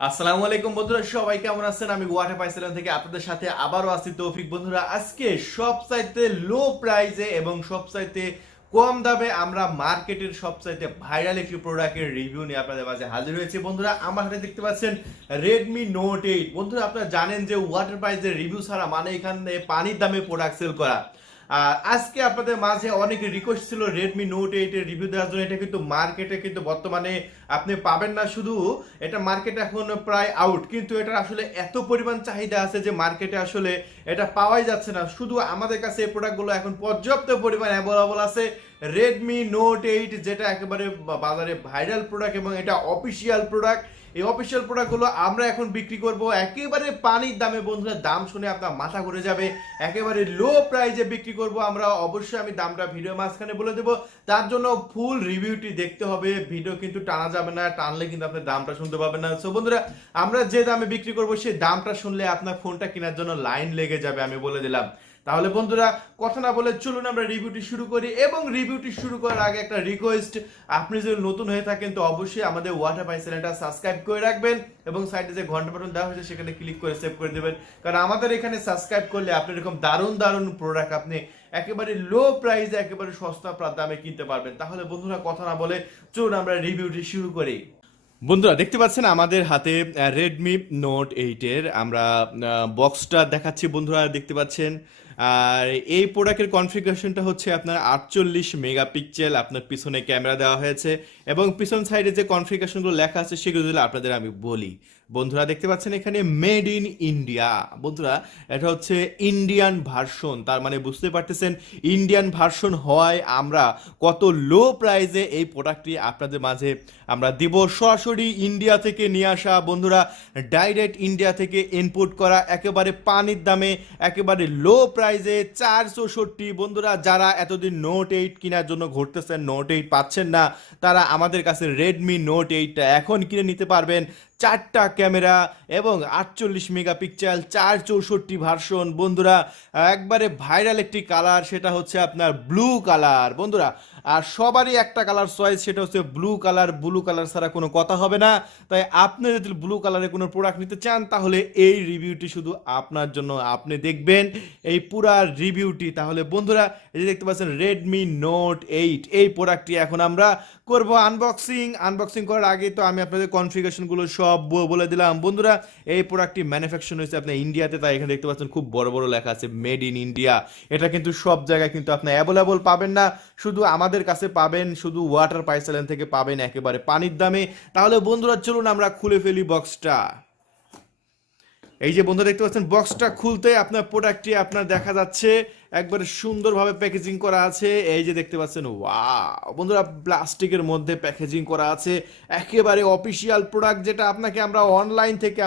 আসসালামু আলাইকুম বন্ধুরা, সবাই কেমন আছেন? আমি ওয়াটার পাইছিলাম থেকে আপনাদের সাথে আবারও আছি তৌফিক। বন্ধুরা, আজকে সবচাইতে লো প্রাইসে এবং সবচাইতে কম দামে আমরা মার্কেটের সবচাইতে ভাইরাল একটি প্রোডাক্টের রিভিউ নিয়ে আপনাদের মাঝে হাজির হয়েছি। বন্ধুরা, আমার হাতে দেখতে পাচ্ছেন রেডমি নোট 8। বন্ধুরা, আপনারা জানেন যে ওয়াটার প্রাইসের রিভিউ ছাড়া মানে এখানে পানির দামে প্রোডাক্ট সেল করা। আর আজকে আপনাদের মাঝে অনেক রিকোয়েস্ট ছিল রেডমি নোট 8 এর রিভিউ দেওয়ার জন্য। এটা কিন্তু মার্কেটে কিন্তু বর্তমানে আপনি পাবেন না, শুধু এটা মার্কেটে এখন প্রায় আউট, কিন্তু এটা আসলে এত পরিমাণ চাহিদা আছে যে মার্কেটে আসলে এটা পাওয়াই যাচ্ছে না। শুধু আমাদের কাছে এই প্রোডাক্টগুলো এখন পর্যাপ্ত পরিমাণ অ্যাভেলেবল আছে। রেডমি নোট 8 যেটা একেবারে বাজারে ভাইরাল প্রোডাক্ট এবং এটা অফিসিয়াল প্রোডাক্ট। এই অফিসিয়াল প্রোডাক্টগুলো আমরা এখন বিক্রি করব একেবারে পানির দামে। বন্ধুরা, দাম শুনে আপনার মাথা ঘুরে যাবে। একেবারে লো প্রাইসে বিক্রি করব আমরা। অবশ্যই আমি দামটা ভিডিও মাঝখানে বলে দেবো, তার জন্য ফুল রিভিউটি দেখতে হবে। ভিডিও কিন্তু টানা যাবে না, টানলে কিন্তু আপনি দামটা শুনতে পাবেন না। সো বন্ধুরা, আমরা যে দামে বিক্রি করব সেই দামটা শুনলে আপনার ফোনটা কেনার জন্য লাইন লেগে যাবে, আমি বলে দিলাম। তাহলে বন্ধুরা, কথা না বলে চলুন আমরা রিভিউটি শুরু করি। এবং রিভিউটি শুরু করার আগে একটা রিকোয়েস্ট, আপনি যদি নতুন হয়ে থাকেন তো অবশ্যই আমাদের ওয়াটার পাই চ্যানেলটা সাবস্ক্রাইব করে রাখবেন এবং সাইডে যে ঘন্টা বাটন দেওয়া হয়েছে সেখানে ক্লিক করে সেভ করে দেবেন। কারণ আমাদের এখানে সাবস্ক্রাইব করলে আপনি এরকম দারুণ দারুণ প্রোডাক্ট আপনি একেবারে লো প্রাইসে একেবারে সস্তা দামে কিনতে পারবেন। তাহলে বন্ধুরা, কথা না বলে চলুন আমরা রিভিউটি শুরু করি। বন্ধুরা, দেখতে পাচ্ছেন আমাদের হাতে রেডমি নোট 8 এর আমরা বক্সটা দেখাচ্ছি। বন্ধুরা, দেখতে পাচ্ছেন। আর এই প্রোডাক্টের কনফিগারেশনটা হচ্ছে আপনার 48 মেগাপিক্সেল। আপনার পিছনে ক্যামেরা দেওয়া হয়েছে এবং পিছন সাইডে যে কনফিগারেশনগুলো লেখা আছে সেগুলো যদি আপনাদের আমি বলি। বন্ধুরা, দেখতে পাচ্ছেন এখানে মেড ইন ইন্ডিয়া। বন্ধুরা, এটা হচ্ছে ইন্ডিয়ান ভার্সন, তার মানে বুঝতে পারতেছেন ইন্ডিয়ান ভার্সন হওয়ায় আমরা কত লো প্রাইসে এই প্রোডাক্টটি আপনাদের মাঝে আমরা দিব। সরাসরি ইন্ডিয়া থেকে নিয়ে আসা বন্ধুরা, ডাইরেক্ট ইন্ডিয়া থেকে ইনপুট করা, একেবারে পানির দামে, একেবারে লো প্রাইসে 464। বন্ধুরা, যারা এতদিন নোট 8 কেনার জন্য ঘুরতেছেন, নোট 8 পাচ্ছেন না, তারা আমাদের কাছে রেডমি নোট 8টা এখন কিনে নিতে পারবেন। 4টা ক্যামেরা এবং 48 মেগাপিক্সেল, 464 ভার্সন। বন্ধুরা, একবারে ভাইরাল একটি কালার, সেটা হচ্ছে আপনার ব্লু কালার। বন্ধুরা, আর সবারই একটা কালার চয়েস, সেটা হচ্ছে ব্লু কালার। ব্লু কালার ছাড়া কোনো কথা হবে না। তাই আপনি যদি ব্লু কালারের কোনো প্রোডাক্ট নিতে চান তাহলে এই রিভিউটি শুধু আপনার জন্য। আপনি দেখবেন এই পুরা রিভিউটি। তাহলে বন্ধুরা, এই যে দেখতে পাচ্ছেন রেডমি নোট 8, এই প্রোডাক্টটি এখন আমরা করব আনবক্সিং। আনবক্সিং করার আগে তো আমি আপনাদের কনফিগারেশনগুলো সব বলে দিলাম। বন্ধুরা, এই প্রোডাক্টটি ম্যানুফ্যাকচার হয়েছে আপনার ইন্ডিয়াতে, তাই এখানে দেখতে পাচ্ছেন খুব বড় বড় লেখা আছে মেড ইন ইন্ডিয়া। এটা কিন্তু সব জায়গায় কিন্তু আপনি অ্যাভেলেবল পাবেন না, শুধু আমাদের কাছে পাবেন, শুধু ওয়াটার পাইপলাইন থেকে পাবেন একেবারে পানির দামে। তাহলে বন্ধুরা, চলুন আমরা খুলে ফেলি বক্সটা। এই যে বন্ধুরা, দেখতে পাচ্ছেন বক্সটা খুলতে আপনার প্রোডাক্টটি আপনার দেখা যাচ্ছে একবারে সুন্দরভাবে প্যাকেজিং করা আছে। এই যে দেখতে পাচ্ছেন, ওয়াও বন্ধুরা, প্লাস্টিকের মধ্যে প্যাকেজিং করা আছে। একেবারে অফিসিয়াল প্রোডাক্ট, যেটা আপনাকে আমরা অনলাইন থেকে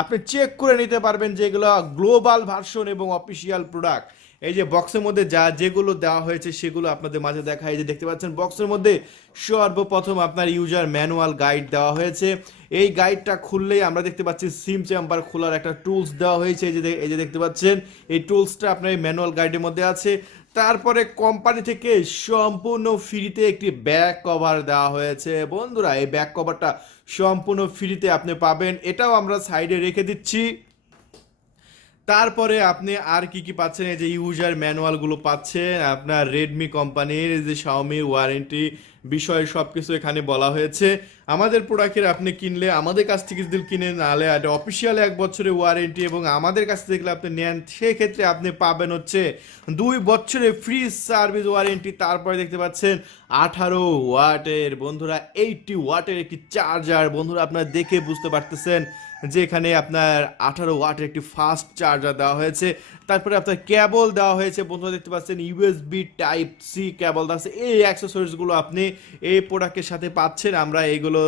আপনি চেক করে নিতে পারবেন যে এগুলো গ্লোবাল ভার্সন এবং অফিসিয়াল প্রোডাক্ট। এই যে বক্সের মধ্যে যেগুলো দেওয়া হয়েছে সেগুলো আপনাদের মাঝে দেখা। এই যে দেখতে পাচ্ছেন বক্সের মধ্যে সর্বপ্রথম আপনার ইউজার ম্যানুয়াল গাইড দেওয়া হয়েছে। এই গাইডটা খুললেই আমরা দেখতে পাচ্ছি সিম চেম্বার খোলার একটা টুলস দেওয়া হয়েছে। এই যে দেখতে পাচ্ছেন এই টুলসটা আপনার এই ম্যানুয়াল গাইডের মধ্যে আছে। তারপরে কোম্পানি থেকে সম্পূর্ণ ফ্রিতে একটি ব্যাক কভার দেওয়া হয়েছে। বন্ধুরা, এই ব্যাক কভারটা সম্পূর্ণ ফ্রিতে আপনি পাবেন, এটাও আমরা সাইডে রেখে দিচ্ছি। তারপরে আপনি আর কি কি পাচ্ছেন, এই যে ইউজার ম্যানুয়ালগুলো পাচ্ছেন, আপনার রেডমি কোম্পানির যে শাওমির ওয়ারেন্টি বিষয়ে সব কিছু এখানে বলা হয়েছে। আমাদের প্রোডাক্টের আপনি কিনলে, আমাদের কাছ থেকে যদি কিনে, নাহলে এটা অফিসিয়াল 1 বছরের ওয়ারেন্টি, এবং আমাদের কাছ থেকে আপনি নেন সেক্ষেত্রে আপনি পাবেন হচ্ছে 2 বছরের ফ্রি সার্ভিস ওয়ারেন্টি। তারপরে দেখতে পাচ্ছেন 18 ওয়াটের, বন্ধুরা 80 ওয়াটের একটি চার্জার। বন্ধুরা, আপনারা দেখে বুঝতে পারতেছেন যে এখানে আপনার 18 ওয়াটের একটি ফাস্ট চার্জার দেওয়া হয়েছে। তারপরে আপনার কেবল দেওয়া হয়েছে। বন্ধুরা, দেখতে পাচ্ছেন ইউএসবি টাইপ সি কেবল দেওয়া আছে। এই অ্যাক্সেসরিজগুলো আপনি এই প্রোডাক্টের সাথে পাচ্ছেন। আমরা এইগুলো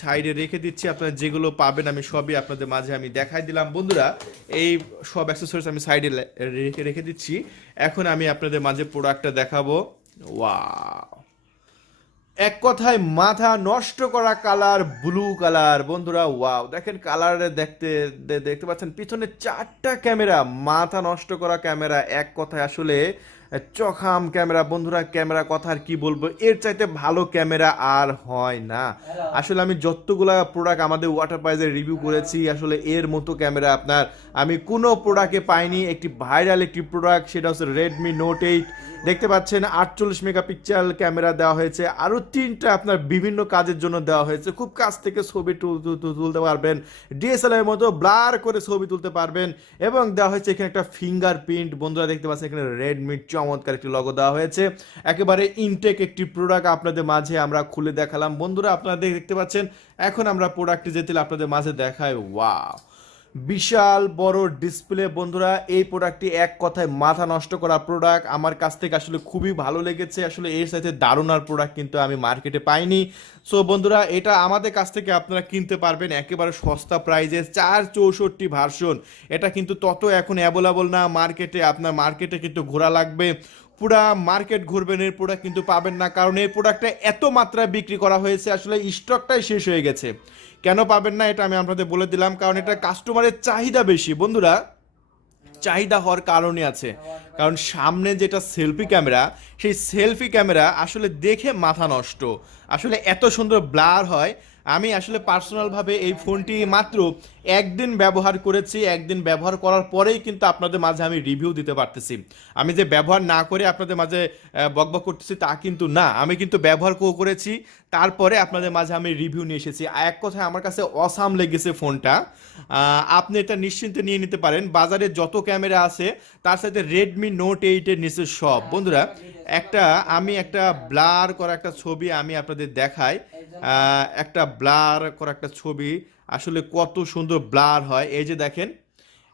সাইডে রেখে দিচ্ছি। আপনারা যেগুলো পাবেন আমি সবই আপনাদের মাঝে আমি দেখাই দিলাম। বন্ধুরা, এই সব অ্যাক্সেসরিজ আমি সাইডে রেখে দিচ্ছি। এখন আমি আপনাদের মাঝে প্রোডাক্টটা দেখাবো। ওয়াও, এক কথায় মাথা নষ্ট করা কালার, ব্লু কালার। বন্ধুরা, ওয়াও, দেখেন কালারে দেখতে পাচ্ছেন পিছনে 4টা ক্যামেরা, মাথা নষ্ট করা ক্যামেরা। এক কথায় আসলে চখাম ক্যামেরা বন্ধুরা, ক্যামেরা কথা আর কি বলবো, এর চাইতে ভালো ক্যামেরা আর হয় না। আসলে আমি যতগুলা প্রোডাক্ট আমাদের ওয়াটার প্রাইজে রিভিউ করেছি, আসলে এর মতো ক্যামেরা আপনার আমি কোনো প্রোডাক্টে পাইনি। একটি ভাইরাল একটি প্রোডাক্ট, সেটা হচ্ছে রেডমি নোট 8। দেখতে পাচ্ছেন 48 মেগাপিক্সেল ক্যামেরা দেওয়া হয়েছে, আরও 3টা আপনার বিভিন্ন কাজের জন্য দেওয়া হয়েছে। খুব কাছ থেকে ছবি তুলতে পারবেন, ডিএসএলআর মতো ব্লার করে ছবি তুলতে পারবেন। এবং দেওয়া হয়েছে এখানে একটা ফিঙ্গারপ্রিন্ট, বন্ধুরা দেখতে পাচ্ছেন এখানে রেডমি চমৎকার একটি লগো দেওয়া হয়েছে। একেবারে ইনটেক একটি প্রোডাক্ট আপনাদের মাঝে আমরা খুলে দেখালাম। বন্ধুরা আপনারা দেখতে পাচ্ছেন, এখন আমরা প্রোডাক্টটি যেতে আপনাদের মাঝে দেখাই। ওয়াও, বিশাল বড় ডিসপ্লে বন্ধুরা, এই প্রোডাক্টটি এক কথায় মাথা নষ্ট করা প্রোডাক্ট। আমার কাছ থেকে আসলে খুবই ভালো লেগেছে। আসলে এর সাথে দারুণ আর প্রোডাক্ট কিন্তু আমি মার্কেটে পাইনি। সো বন্ধুরা, এটা আমাদের কাছ থেকে আপনারা কিনতে পারবেন একেবারে সস্তা প্রাইজে। 464 ভার্সন, এটা কিন্তু তত এখন অ্যাভেলেবল না মার্কেটে। আপনার মার্কেটে কিন্তু ঘোরা লাগবে, পুরা মার্কেট ঘুরবেন, এর প্রোডাক্ট কিন্তু পাবেন না। কারণ এই প্রোডাক্টটা এত মাত্রায় বিক্রি করা হয়েছে, আসলে স্টকটাই শেষ হয়ে গেছে। কেন পাবেন না এটা আমি আপনাদের বলে দিলাম, কারণ এটা কাস্টমারের চাহিদা বেশি বন্ধুরা। চাহিদা হওয়ার কারণে আছে, কারণ সামনে যেটা সেলফি ক্যামেরা, সেই সেলফি ক্যামেরা আসলে দেখে মাথা নষ্ট। আসলে এত সুন্দর ব্লার হয়। আমি আসলে পার্সোনালভাবে এই ফোনটি মাত্র একদিন ব্যবহার করেছি। একদিন ব্যবহার করার পরেই কিন্তু আপনাদের মাঝে আমি রিভিউ দিতে পারতেছি। আমি যে ব্যবহার না করে আপনাদের মাঝে বকবক করতেছি তা কিন্তু না, আমি কিন্তু ব্যবহার করেছি, তারপরে আপনাদের মাঝে আমি রিভিউ নিয়ে এসেছি। এক কথায় আমার কাছে অসাম লেগেছে ফোনটা। আপনি এটা নিশ্চিন্তে নিয়ে নিতে পারেন। বাজারে যত ক্যামেরা আছে তার সাথে রেডমি নোট 8-এর নিচে সব। বন্ধুরা আমি একটা ব্লার করা একটা ছবি আমি আপনাদের দেখাই। একটা ব্লার করা একটা ছবি, আসলে কত সুন্দর ব্লার হয়। এই যে দেখেন,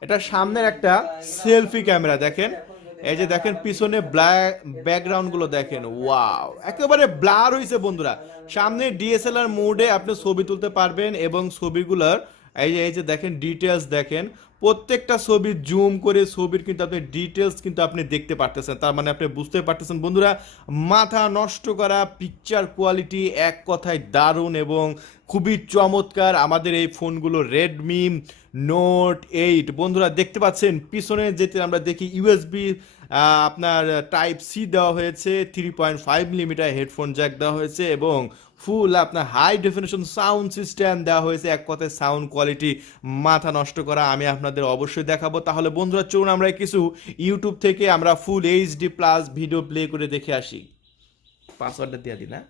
এটা সামনের একটা সেলফি ক্যামেরা, দেখেন এই যে দেখেন পিছনে ব্যাকগ্রাউন্ড গুলো দেখেন, ওয়াও একেবারে ব্লার হয়েছে বন্ধুরা। সামনে ডিএসএলআর মোডে আপনি ছবি তুলতে পারবেন এবং ছবিগুলোর এই যে দেখেন ডিটেলস দেখেন, প্রত্যেকটা ছবি জুম করে ছবির কিন্তু আপনি ডিটেলস কিন্তু আপনি দেখতে পারতেছেন। তার মানে আপনি বুঝতে পারতেছেন বন্ধুরা, মাথা নষ্ট করা পিকচার কোয়ালিটি, এক কথায় দারুণ এবং খুবই চমৎকার আমাদের এই ফোনগুলো রেডমি নোট 8। বন্ধুরা দেখতে পাচ্ছেন পিছনে যেতে আমরা দেখি ইউএসবি আপনার টাইপ সি দেওয়া হয়েছে, 3.5 মিলিমিটার হেডফোন জ্যাক দেওয়া হয়েছে এবং ফুল আপনার হাই ডেফিনেশন সাউন্ড সিস্টেম দেওয়া হয়েছে। এক কথায় সাউন্ড কোয়ালিটি মাথা নষ্ট করা, আমি আপনাদের অবশ্যই দেখাবো। তাহলে বন্ধুরা চলুন আমরা কিছু ইউটিউব থেকে আমরা full HD plus video play করে দেখে আসি। পাসওয়ার্ডটা দিয়ে দিই না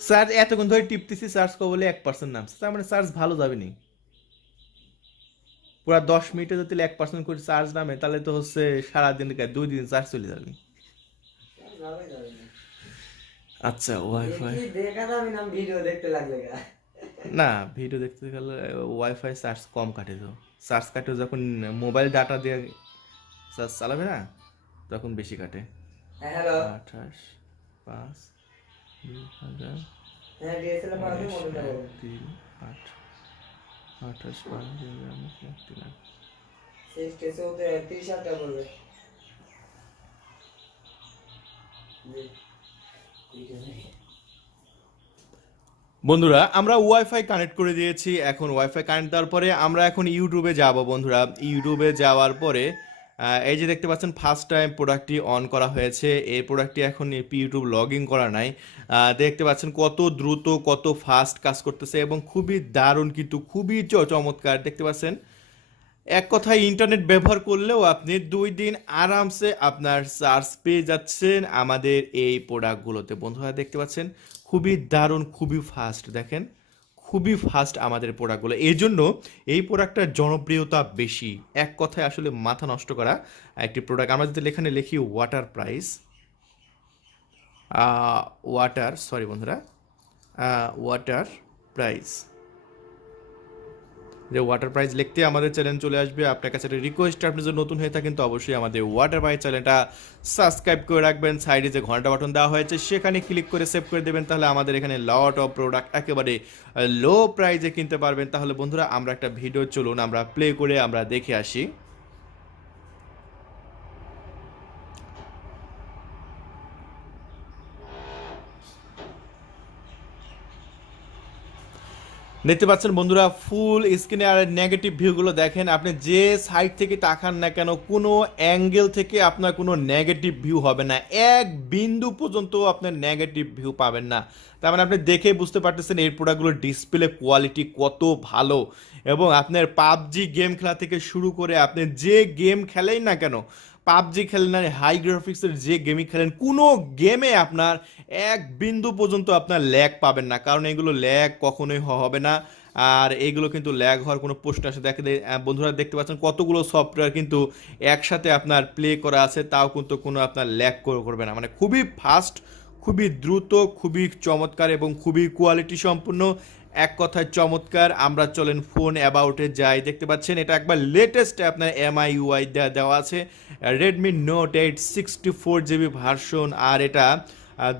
স্যার, এতক্ষণ ধরে টিপতেছি সার্চ করবো বলে 1% নামছে, তার মানে সার্চ ভালো যাবে নি। পুরা 10 মিনিটে যদি 1% করে চার্জ নামে, তাহলে তো হচ্ছে সারাদিন 2 দিন চার্জ চলে যাবে। আচ্ছা ওয়াইফাই না, ভিডিও দেখতে গেলে ওয়াইফাই চার্জ কম কাটে, তো চার্জ কাটে যখন মোবাইল ডাটা দিয়ে চার্জ চালাবে না, তখন বেশি কাটে। 28 বন্ধুরা আমরা ওয়াইফাই কানেক্ট করে দিয়েছি। এখন ওয়াইফাই কানেক্ট দেওয়ার পরে আমরা এখন ইউটিউবে যাব বন্ধুরা। ইউটিউবে যাওয়ার পরে এই যে দেখতে পাচ্ছেন ফার্স্ট টাইম প্রোডাক্টটি অন করা হয়েছে। এই প্রোডাক্টটি এখন ইউটিউব লগ ইন করা নাই। দেখতে পাচ্ছেন কত দ্রুত কত ফাস্ট কাজ করতেছে এবং খুবই দারুণ, কিন্তু খুবই চমৎকার। দেখতে পাচ্ছেন এক কথায় ইন্টারনেট ব্যবহার করলেও আপনি 2 দিন আরামসে আপনার চার্জ পেয়ে যাচ্ছেন আমাদের এই প্রোডাক্টগুলোতে। বন্ধুরা দেখতে পাচ্ছেন খুবই দারুণ, খুবই ফাস্ট, দেখেন খুবই ফাস্ট আমাদের প্রোডাক্টগুলো। এই জন্য এই প্রোডাক্টটার জনপ্রিয়তা বেশি। এক কথায় আসলে মাথা নষ্ট করা একটি প্রোডাক্ট। আমরা যদি এখানে লিখি ওয়াটার প্রাইস, ওয়াটার প্রাইস, যে ওয়াটার প্রাইস লিখতে আমাদের চ্যানেল চলে আসবে। আপনার কাছে একটা রিকোয়েস্ট, আপনি যদি নতুন হয়ে থাকেন তো অবশ্যই আমাদের ওয়াটার প্রাইস চ্যানেলটা সাবস্ক্রাইব করে রাখবেন। সাইডে যে ঘন্টা বাটন দেওয়া হয়েছে সেখানে ক্লিক করে সেভ করে দেবেন, তাহলে আমাদের এখানে লট অফ প্রোডাক্ট একেবারে লো প্রাইসে কিনতে পারবেন। তাহলে বন্ধুরা আমরা একটা ভিডিও চলুন আমরা প্লে করে আমরা দেখে আসি। দেখতে পাচ্ছেন বন্ধুরা, ফুল স্ক্রিনে আর নেগেটিভ ভিউগুলো দেখেন। আপনি যে সাইড থেকে তাকান না কেন, কোনো অ্যাঙ্গেল থেকে আপনার কোনো নেগেটিভ ভিউ হবে না, এক বিন্দু পর্যন্ত আপনার নেগেটিভ ভিউ পাবেন না। তার মানে আপনি দেখে বুঝতে পারতেছেন এই প্রোডাক্টগুলোর ডিসপ্লে কোয়ালিটি কত ভালো। এবং আপনার পাবজি গেম খেলা থেকে শুরু করে আপনি যে গেম খেলেন না কেন, পাবজি খেলেন আর হাই গ্রাফিক্সের যে গেমই খেলেন, কোনো গেমে আপনার এক বিন্দু পর্যন্ত আপনার ল্যাগ পাবেন না, কারণ এগুলো ল্যাগ কখনোই হবে না। আর এগুলো কিন্তু ল্যাগ হওয়ার কোনো প্রশ্ন আসে দেখে বন্ধুরা দেখতে পাচ্ছেন কতগুলো সফটওয়্যার কিন্তু একসাথে আপনার প্লে করা আছে, তাও কিন্তু কোনো আপনার ল্যাগ করবে না। মানে খুবই ফাস্ট, খুবই দ্রুত, খুবই চমৎকার এবং খুবই কোয়ালিটি সম্পূর্ণ। এক কথায় চমৎকার। আমরা চলেন ফোন অ্যাবাউটে যাই। দেখতে পাচ্ছেন এটা একবার লেটেস্ট আপনার MIUI দেওয়া আছে, রেডমি নোট 8 64 GB ভার্সন। আর এটা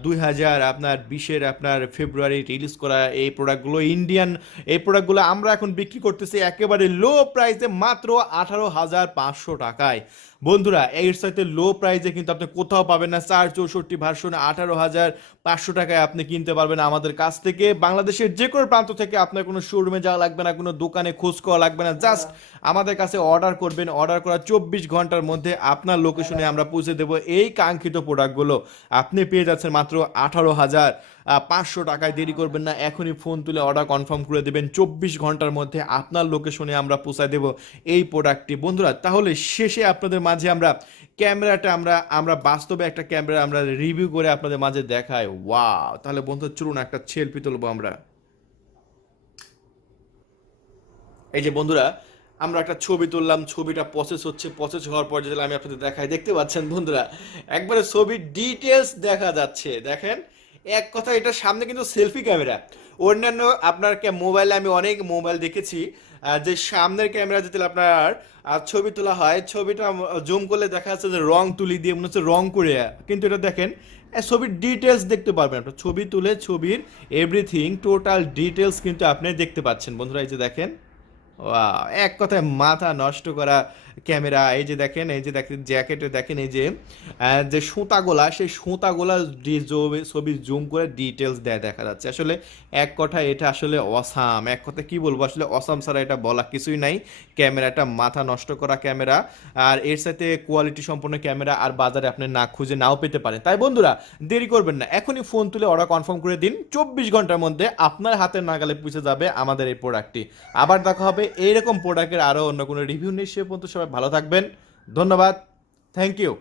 2020 আপনার ফেব্রুয়ারি রিলিজ করা এই প্রোডাক্টগুলো ইন্ডিয়ান। এই প্রোডাক্টগুলো আমরা এখন বিক্রি করতেছি একেবারে লো প্রাইসে, মাত্র 18,500 টাকায়। বন্ধুরা এর সাথে লো প্রাইসে কিন্তু আপনি কোথাও পাবেন না। 464 ভার্সন 18,500 টাকায় আপনি কিনতে পারবেন আমাদের কাছ থেকে। বাংলাদেশের যে কোনো প্রান্ত থেকে আপনার কোনো শোরুমে যাওয়া লাগবে না, কোনো দোকানে খোঁজ করা লাগবে না, জাস্ট আমাদের কাছে অর্ডার করবেন। অর্ডার করা 24 ঘন্টার মধ্যে আপনার লোকেশনে আমরা পৌঁছে দেবো এই কাঙ্ক্ষিত প্রোডাক্টগুলো। আপনি পেয়ে যাচ্ছেন মাত্র 18,500 টাকায়। দেরি করবেন না, এখনই ফোন তুলে অর্ডার কনফার্ম করে দেবেন। 24 ঘন্টার মধ্যে আপনার লোকেশনে আমরা পৌঁছায় দেব এই প্রোডাক্টটি। বন্ধুরা তাহলে শেষে আপনাদের মাঝে আমরা ক্যামেরাটা আমরা বাস্তবে একটা ক্যামেরা আমরা রিভিউ করে আপনাদের মাঝে দেখাই। ওয়াও! তাহলে বন্ধু চলুন একটা সেলফি তুলবো আমরা। এই যে বন্ধুরা, আমরা একটা ছবি তুললাম, ছবিটা প্রসেস হচ্ছে, প্রসেস হওয়ার পর যেটা আমি আপনাদের দেখাই, দেখতে পাচ্ছেন বন্ধুরা একবারে ছবির ডিটেলস দেখা যাচ্ছে। দেখেন, এক কথা এটার সামনে কিন্তু সেলফি ক্যামেরা। অন্যান্য আপনার মোবাইলে আমি অনেক মোবাইল দেখেছি যে সামনের ক্যামেরা যেতে আপনার ছবি তোলা হয়, ছবিটা জুম করলে দেখা যাচ্ছে যে রং তুলি দিয়ে মনে হচ্ছে রং করে, কিন্তু এটা দেখেন ছবির ডিটেলস দেখতে পারবেন। আপনার ছবি তুলে ছবির এভরিথিং টোটাল ডিটেলস কিন্তু আপনি দেখতে পাচ্ছেন বন্ধুরা। এই যে দেখেন, ওয়াও! এক কথায় মাথা নষ্ট করা ক্যামেরা। এই যে দেখেন, এই যে দেখেন জ্যাকেটে দেখেন এই যে যে সুতাগুলা, সেই সুতাগুলা ছবি জুম করে ডিটেলস দেয় দেখা যাচ্ছে। আসলে এক কথায় এটা আসলে অসাম। এক কথা কি বলবো, আসলে অসাম ছাড়া এটা বলা কিছুই নাই। ক্যামেরাটা মাথা নষ্ট করা ক্যামেরা। আর এর সাথে কোয়ালিটি সম্পন্ন ক্যামেরা আর বাজারে আপনি না খুঁজে নাও পেতে পারেন। তাই বন্ধুরা দেরি করবেন না, এখনই ফোন তুলে অর্ডার কনফার্ম করে দিন। 24 ঘন্টার মধ্যে আপনার হাতের নাগালে পৌঁছে যাবে আমাদের এই প্রোডাক্টটি। আবার দেখা হবে এইরকম প্রোডাক্টের আরও অন্য কোনো রিভিউ নিয়ে। সে পর্যন্ত সবাই ভালো থাকবেন। ধন্যবাদ। Thank you.